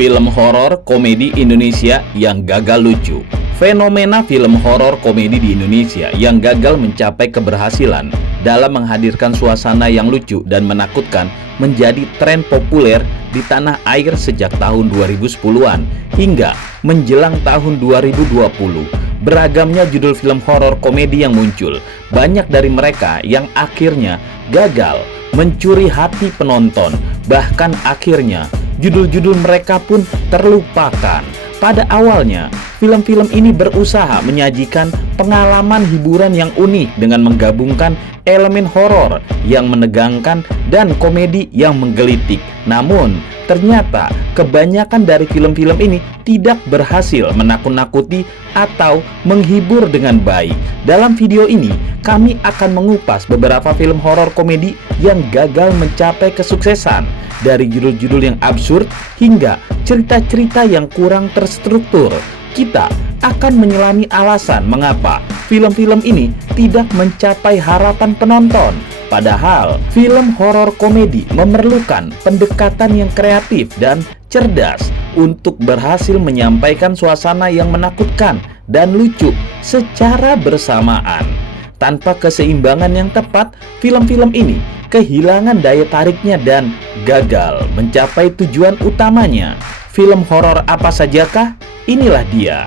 Film horor komedi Indonesia yang gagal lucu. Fenomena film horor komedi di Indonesia yang gagal mencapai keberhasilan dalam menghadirkan suasana yang lucu dan menakutkan menjadi tren populer di tanah air sejak tahun 2010-an hingga menjelang tahun 2020. Beragamnya judul film horor komedi yang muncul, banyak dari mereka yang akhirnya gagal mencuri hati penonton. Bahkan akhirnya judul-judul mereka pun terlupakan. Pada awalnya, film-film ini berusaha menyajikan pengalaman hiburan yang unik dengan menggabungkan elemen horor yang menegangkan dan komedi yang menggelitik. Namun, ternyata kebanyakan dari film-film ini tidak berhasil menakut-nakuti atau menghibur dengan baik. Dalam video ini, kami akan mengupas beberapa film horor komedi yang gagal mencapai kesuksesan, dari judul-judul yang absurd hingga cerita-cerita yang kurang terstruktur. Kita akan menyelami alasan mengapa film-film ini tidak mencapai harapan penonton. Padahal film horor komedi memerlukan pendekatan yang kreatif dan cerdas untuk berhasil menyampaikan suasana yang menakutkan dan lucu secara bersamaan. Tanpa keseimbangan yang tepat, film-film ini kehilangan daya tariknya dan gagal mencapai tujuan utamanya. Film horor apa sajakah? Inilah dia.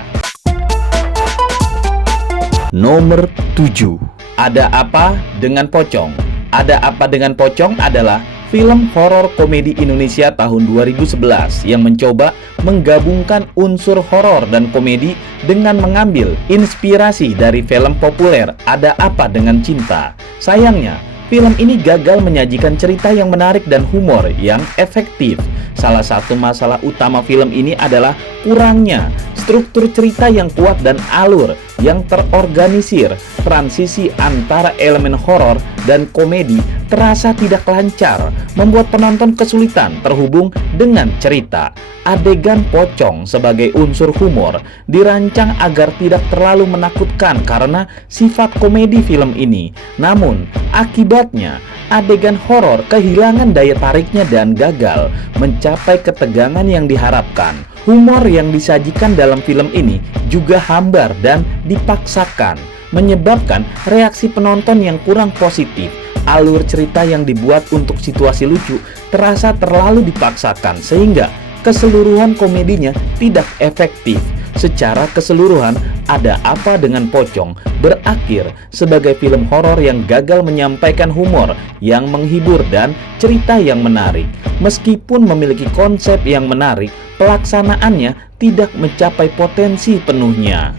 Nomor 7. Ada Apa Dengan Pocong? Ada Apa Dengan Pocong adalah film horor komedi Indonesia tahun 2011 yang mencoba menggabungkan unsur horor dan komedi dengan mengambil inspirasi dari film populer Ada Apa Dengan Cinta. Sayangnya, film ini gagal menyajikan cerita yang menarik dan humor yang efektif. Salah satu masalah utama film ini adalah kurangnya struktur cerita yang kuat dan alur yang terorganisir. Transisi antara elemen horor dan komedi terasa tidak lancar, membuat penonton kesulitan terhubung dengan cerita. Adegan pocong sebagai unsur humor dirancang agar tidak terlalu menakutkan karena sifat komedi film ini. Namun, akibatnya adegan horor kehilangan daya tariknya dan gagal mencapai ketegangan yang diharapkan. Humor yang disajikan dalam film ini juga hambar dan dipaksakan, menyebabkan reaksi penonton yang kurang positif. Alur cerita yang dibuat untuk situasi lucu terasa terlalu dipaksakan sehingga keseluruhan komedinya tidak efektif. Secara keseluruhan, Ada Apa Dengan Pocong berakhir sebagai film horor yang gagal menyampaikan humor yang menghibur dan cerita yang menarik. Meskipun memiliki konsep yang menarik, pelaksanaannya tidak mencapai potensi penuhnya.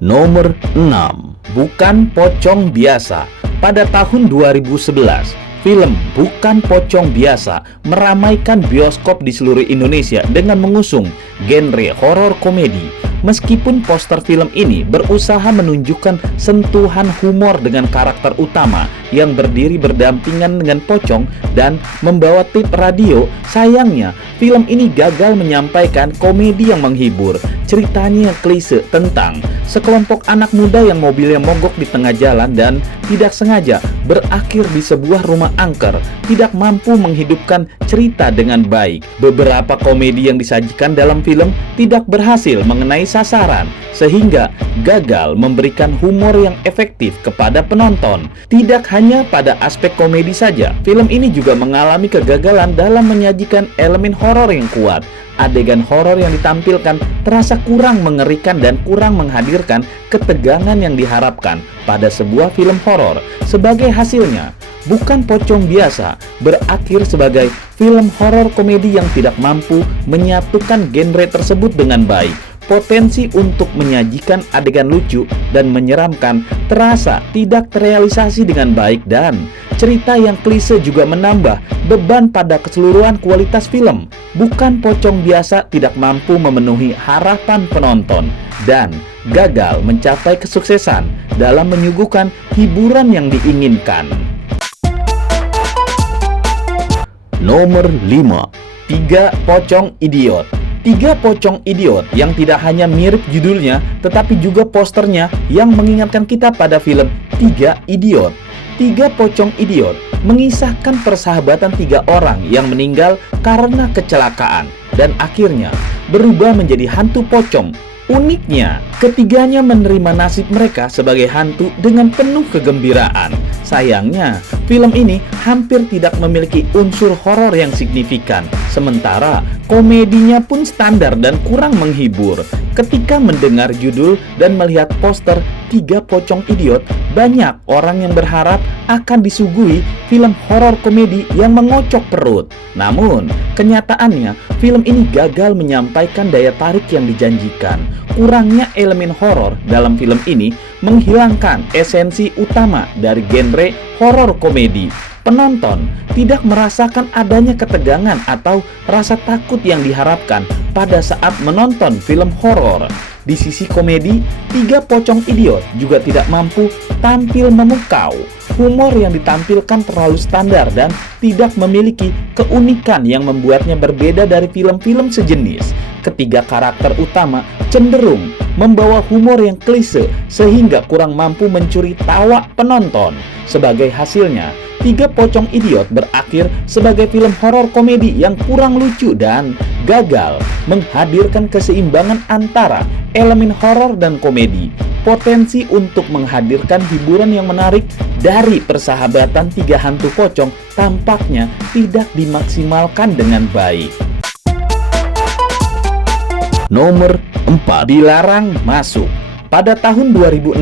Nomor 6. Bukan Pocong Biasa. Pada tahun 2011, film Bukan Pocong Biasa meramaikan bioskop di seluruh Indonesia dengan mengusung genre horor komedi. Meskipun poster film ini berusaha menunjukkan sentuhan humor dengan karakter utama yang berdiri berdampingan dengan pocong dan membawa tip radio, sayangnya film ini gagal menyampaikan komedi yang menghibur. Ceritanya klise tentang sekelompok anak muda yang mobilnya mogok di tengah jalan dan tidak sengaja berakhir di sebuah rumah angker, tidak mampu menghidupkan cerita dengan baik. Beberapa komedi yang disajikan dalam film tidak berhasil mengenai sasaran, sehingga gagal memberikan humor yang efektif kepada penonton. Tidak hanya pada aspek komedi saja, film ini juga mengalami kegagalan dalam menyajikan elemen horor yang kuat. Adegan horor yang ditampilkan terasa kurang mengerikan dan kurang menghadirkan ketegangan yang diharapkan pada sebuah film horor. Sebagai hasilnya, Bukan Pocong Biasa berakhir sebagai film horor komedi yang tidak mampu menyatukan genre tersebut dengan baik. Potensi untuk menyajikan adegan lucu dan menyeramkan terasa tidak terrealisasi dengan baik, dan cerita yang klise juga menambah beban pada keseluruhan kualitas film. Bukan Pocong Biasa tidak mampu memenuhi harapan penonton dan gagal mencapai kesuksesan dalam menyuguhkan hiburan yang diinginkan. Nomor 5. 3 Pocong Idiot. 3 Pocong Idiot yang tidak hanya mirip judulnya, tetapi juga posternya yang mengingatkan kita pada film 3 Idiot. Tiga Pocong Idiot mengisahkan persahabatan tiga orang yang meninggal karena kecelakaan dan akhirnya berubah menjadi hantu pocong. Uniknya, ketiganya menerima nasib mereka sebagai hantu dengan penuh kegembiraan. Sayangnya, film ini hampir tidak memiliki unsur horor yang signifikan, sementara komedinya pun standar dan kurang menghibur. Ketika mendengar judul dan melihat poster Tiga Pocong Idiot, banyak orang yang berharap akan disuguhi film horor komedi yang mengocok perut. Namun, kenyataannya film ini gagal menyampaikan daya tarik yang dijanjikan. Kurangnya elemen horor dalam film ini menghilangkan esensi utama dari genre horor komedi. Penonton tidak merasakan adanya ketegangan atau rasa takut yang diharapkan pada saat menonton film horor. Di sisi komedi, Tiga Pocong Idiot juga tidak mampu tampil memukau. Humor yang ditampilkan terlalu standar dan tidak memiliki keunikan yang membuatnya berbeda dari film-film sejenis. Ketiga karakter utama cenderung membawa humor yang klise sehingga kurang mampu mencuri tawa penonton. Sebagai hasilnya, Tiga Pocong Idiot berakhir sebagai film horor komedi yang kurang lucu dan gagal menghadirkan keseimbangan antara elemen horor dan komedi. Potensi untuk menghadirkan hiburan yang menarik dari persahabatan tiga hantu pocong tampaknya tidak dimaksimalkan dengan baik. Nomor 4. Dilarang Masuk. Pada tahun 2016,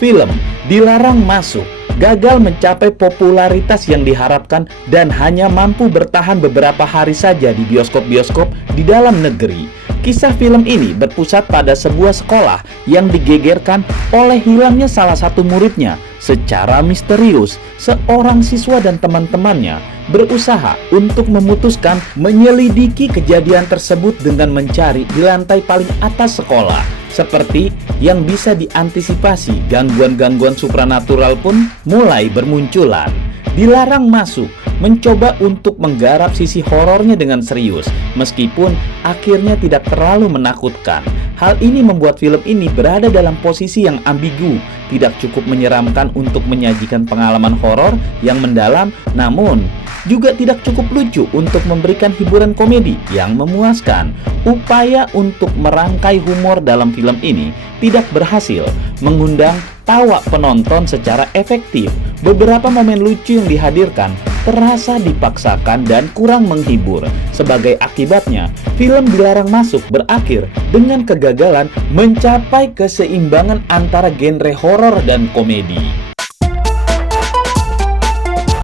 film Dilarang Masuk gagal mencapai popularitas yang diharapkan dan hanya mampu bertahan beberapa hari saja di bioskop-bioskop di dalam negeri. Kisah film ini berpusat pada sebuah sekolah yang digegerkan oleh hilangnya salah satu muridnya. Secara misterius, seorang siswa dan teman-temannya berusaha untuk memutuskan menyelidiki kejadian tersebut dengan mencari di lantai paling atas sekolah. Seperti yang bisa diantisipasi, gangguan-gangguan supranatural pun mulai bermunculan. Dilarang Masuk mencoba untuk menggarap sisi horornya dengan serius, meskipun akhirnya tidak terlalu menakutkan. Hal ini membuat film ini berada dalam posisi yang ambigu, tidak cukup menyeramkan untuk menyajikan pengalaman horor yang mendalam, namun juga tidak cukup lucu untuk memberikan hiburan komedi yang memuaskan. Upaya untuk merangkai humor dalam film ini tidak berhasil mengundang tawa penonton secara efektif. Beberapa momen lucu yang dihadirkan terasa dipaksakan dan kurang menghibur. Sebagai akibatnya, film Dilarang Masuk berakhir dengan kegagalan mencapai keseimbangan antara genre horor dan komedi.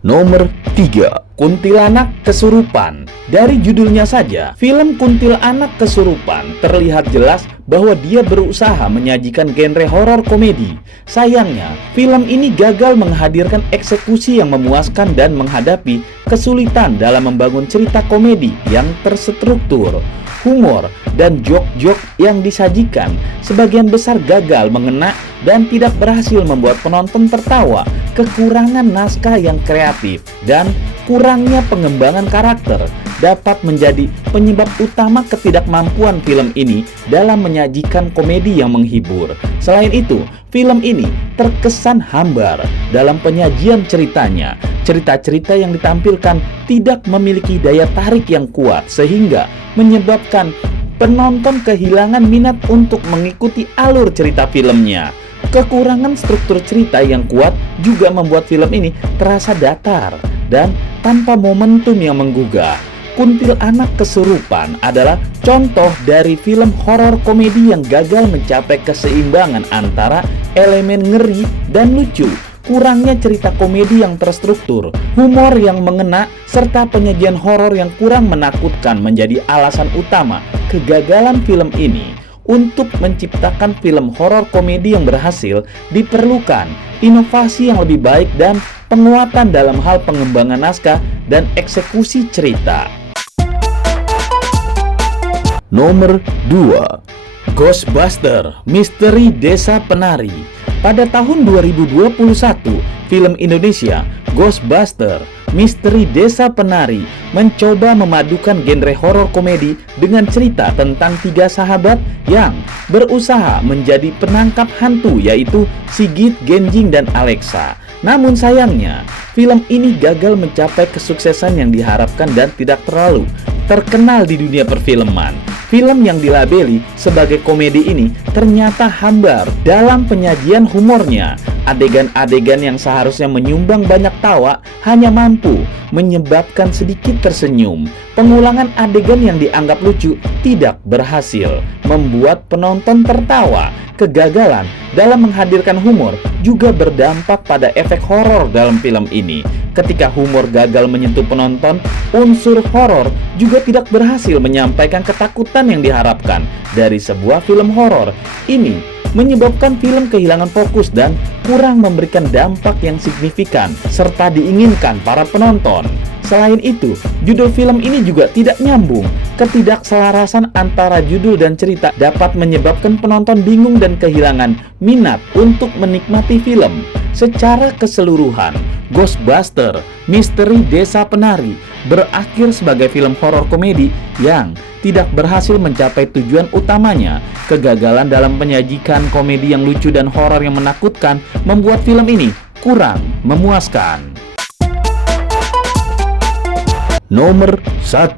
Nomor 3. Kuntilanak Kesurupan. Dari judulnya saja, film Kuntilanak Kesurupan terlihat jelas bahwa dia berusaha menyajikan genre horor komedi. Sayangnya, film ini gagal menghadirkan eksekusi yang memuaskan dan menghadapi kesulitan dalam membangun cerita komedi yang terstruktur. Humor dan jok-jok yang disajikan sebagian besar gagal mengena dan tidak berhasil membuat penonton tertawa. Kekurangan naskah yang kreatif dan kurangnya pengembangan karakter dapat menjadi penyebab utama ketidakmampuan film ini dalam menyajikan komedi yang menghibur. Selain itu, film ini terkesan hambar dalam penyajian ceritanya. Cerita-cerita yang ditampilkan tidak memiliki daya tarik yang kuat sehingga menyebabkan penonton kehilangan minat untuk mengikuti alur cerita filmnya. Kekurangan struktur cerita yang kuat juga membuat film ini terasa datar dan tanpa momentum yang menggugah. Kuntilanak Kesurupan adalah contoh dari film horor komedi yang gagal mencapai keseimbangan antara elemen ngeri dan lucu. Kurangnya cerita komedi yang terstruktur, humor yang mengena, serta penyajian horor yang kurang menakutkan menjadi alasan utama kegagalan film ini. Untuk menciptakan film horor komedi yang berhasil, diperlukan inovasi yang lebih baik dan penguatan dalam hal pengembangan naskah dan eksekusi cerita. Nomor 2. Ghostbuster Misteri Desa Penari. Pada tahun 2021, film Indonesia Ghostbuster Misteri Desa Penari mencoba memadukan genre horor komedi dengan cerita tentang tiga sahabat yang berusaha menjadi penangkap hantu, yaitu Sigit, Genjing, dan Alexa. Namun sayangnya, film ini gagal mencapai kesuksesan yang diharapkan dan tidak terlalu terkenal di dunia perfilman. Film yang dilabeli sebagai komedi ini ternyata hambar dalam penyajian humornya. Adegan-adegan yang seharusnya menyumbang banyak tawa hanya mampu menyebabkan sedikit tersenyum. Pengulangan adegan yang dianggap lucu tidak berhasil membuat penonton tertawa. Kegagalan dalam menghadirkan humor juga berdampak pada efek horor dalam film ini. Ketika humor gagal menyentuh penonton, unsur horor juga tidak berhasil menyampaikan ketakutan yang diharapkan dari sebuah film horor. Ini menyebabkan film kehilangan fokus dan kurang memberikan dampak yang signifikan serta diinginkan para penonton. Selain itu, judul film ini juga tidak nyambung. Ketidakselarasan antara judul dan cerita dapat menyebabkan penonton bingung dan kehilangan minat untuk menikmati film. Secara keseluruhan, Ghostbusters Misteri Desa Penari berakhir sebagai film horor komedi yang tidak berhasil mencapai tujuan utamanya. Kegagalan dalam menyajikan komedi yang lucu dan horor yang menakutkan membuat film ini kurang memuaskan. Nomor 1.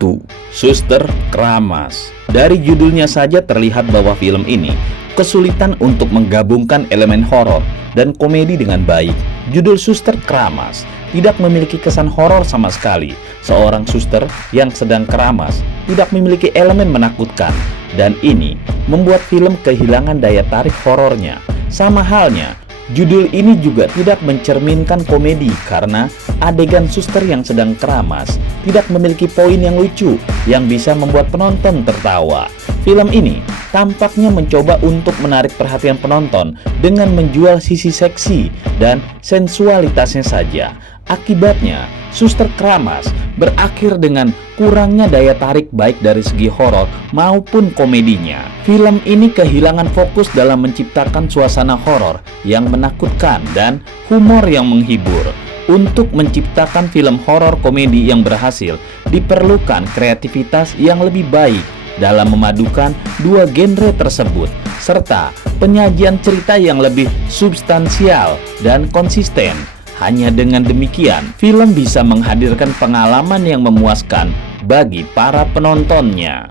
Suster Keramas. Dari judulnya saja terlihat bahwa film ini kesulitan untuk menggabungkan elemen horor dan komedi dengan baik. Judul Suster Keramas tidak memiliki kesan horor sama sekali. Seorang suster yang sedang keramas tidak memiliki elemen menakutkan, dan ini membuat film kehilangan daya tarik horornya. Sama halnya, judul ini juga tidak mencerminkan komedi karena adegan suster yang sedang keramas tidak memiliki poin yang lucu yang bisa membuat penonton tertawa. Film ini tampaknya mencoba untuk menarik perhatian penonton dengan menjual sisi seksi dan sensualitasnya saja. Akibatnya, Suster Keramas berakhir dengan kurangnya daya tarik baik dari segi horor maupun komedinya. Film ini kehilangan fokus dalam menciptakan suasana horor yang menakutkan dan humor yang menghibur. Untuk menciptakan film horor komedi yang berhasil, diperlukan kreativitas yang lebih baik dalam memadukan dua genre tersebut, serta penyajian cerita yang lebih substansial dan konsisten. Hanya dengan demikian, film bisa menghadirkan pengalaman yang memuaskan bagi para penontonnya.